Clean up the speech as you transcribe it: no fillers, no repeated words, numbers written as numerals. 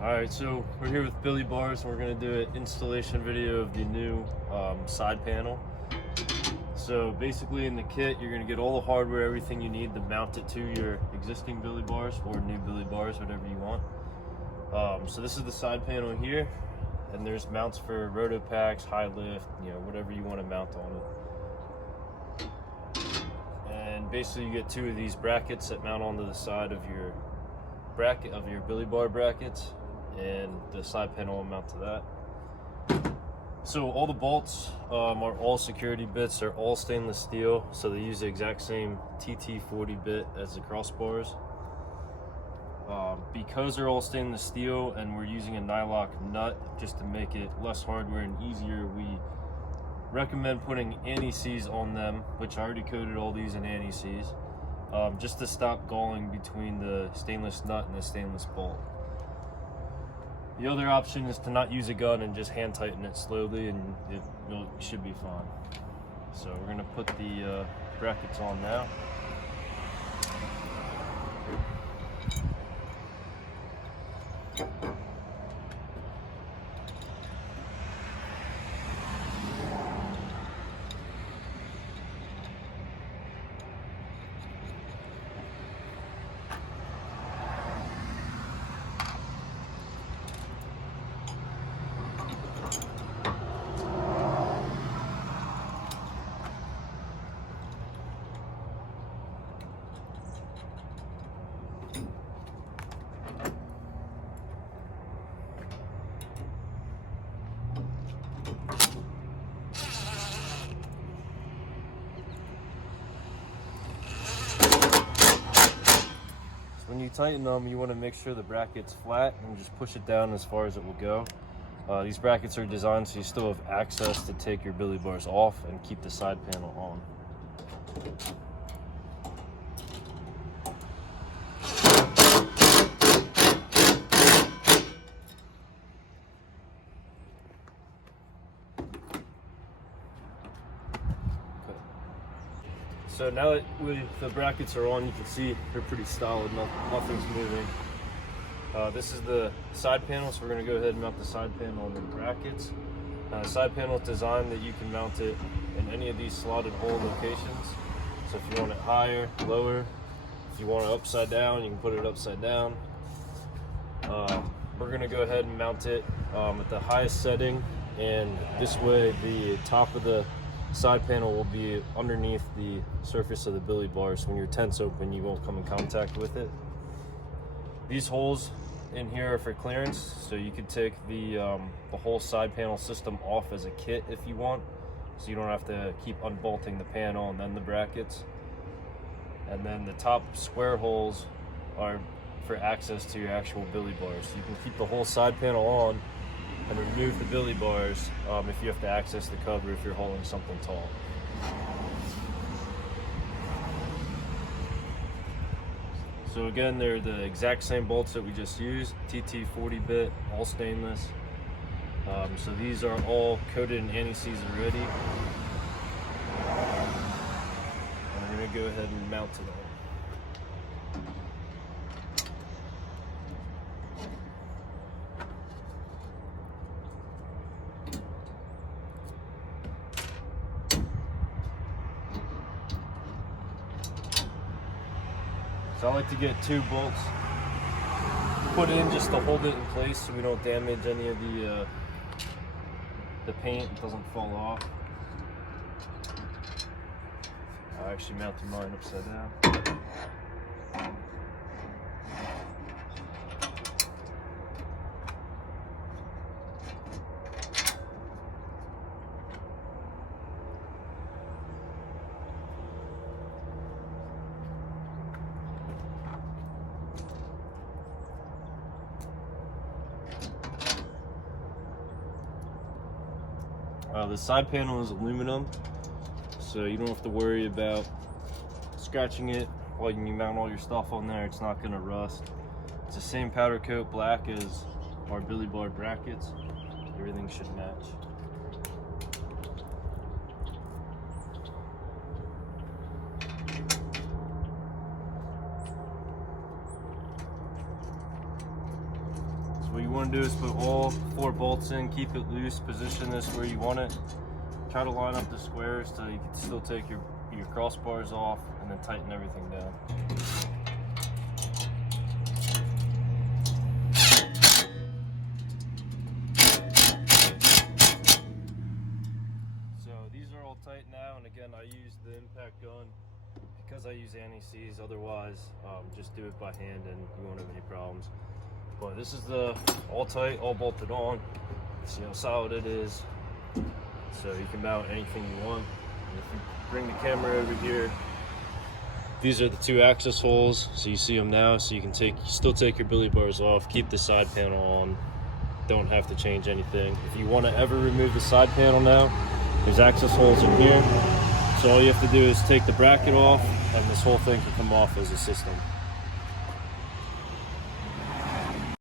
Alright, so we're here with BillieBars and we're going to do an installation video of the new side panel. So basically in the kit you're going to get all the hardware, everything you need to mount it to your existing BillieBars or new BillieBars, whatever you want. So this is the side panel here, and there's mounts for roto packs, high lift, whatever you want to mount on it. And basically you get two of these brackets that mount onto the side of your bracket of your BillieBar brackets, and the side panel will mount to that. So all the bolts are all security bits. They're all stainless steel, so they use the exact same TT40 bit as the crossbars. Because they're all stainless steel and we're using a nylock nut just to make it less hardware and easier, we recommend putting anti-seize on them, which I already coated all these in anti-seize, just to stop galling between the stainless nut and the stainless bolt. The other option is to not use a gun and just hand tighten it slowly, and it should be fine. So we're going to put the brackets on now. When you tighten them, you want to make sure the bracket's flat and just push it down as far as it will go. These brackets are designed so you still have access to take your BillieBars off and keep the side panel on. So now that the brackets are on, you can see they're pretty solid, nothing's moving. This is the side panel, so we're going to go ahead and mount the side panel on the brackets. The side panel is designed that you can mount it in any of these slotted hole locations. So if you want it higher, lower, if you want it upside down, you can put it upside down. We're going to go ahead and mount it at the highest setting, and this way the top of the side panel will be underneath the surface of the BillieBars. So when your tent's open, you won't come in contact with it. These holes in here are for clearance, so you could take the whole side panel system off as a kit if you want, so you don't have to keep unbolting the panel and then the brackets. And then the top square holes are for access to your actual BillieBars. So you can keep the whole side panel on and remove the BillieBars if you have to access the cover if you're hauling something tall. So again, they're the exact same bolts that we just used, TT40 bit, all stainless. So these are all coated in anti-seize already. And I'm going to go ahead and mount it all. So I like to get 2 bolts put in just to hold it in place so we don't damage any of the paint, it doesn't fall off. I actually mounted mine upside down. The side panel is aluminum, so you don't have to worry about scratching it while you mount all your stuff on there. It's not going to rust. It's the same powder coat black as our BillieBar brackets. Everything should match. What you want to do is put all 4 bolts in, keep it loose, position this where you want it. Try to line up the squares so you can still take your crossbars off and then tighten everything down. So these are all tight now, and again I use the impact gun because I use anti-seize. Otherwise, just do it by hand and you won't have any problems. But this is the all tight, all bolted on. See how solid it is. So you can mount anything you want. And if you bring the camera over here, these are the 2 access holes. So you see them now. So you can still take your BillieBars off, keep the side panel on. Don't have to change anything. If you want to ever remove the side panel now, there's access holes in here. So all you have to do is take the bracket off, and this whole thing can come off as a system.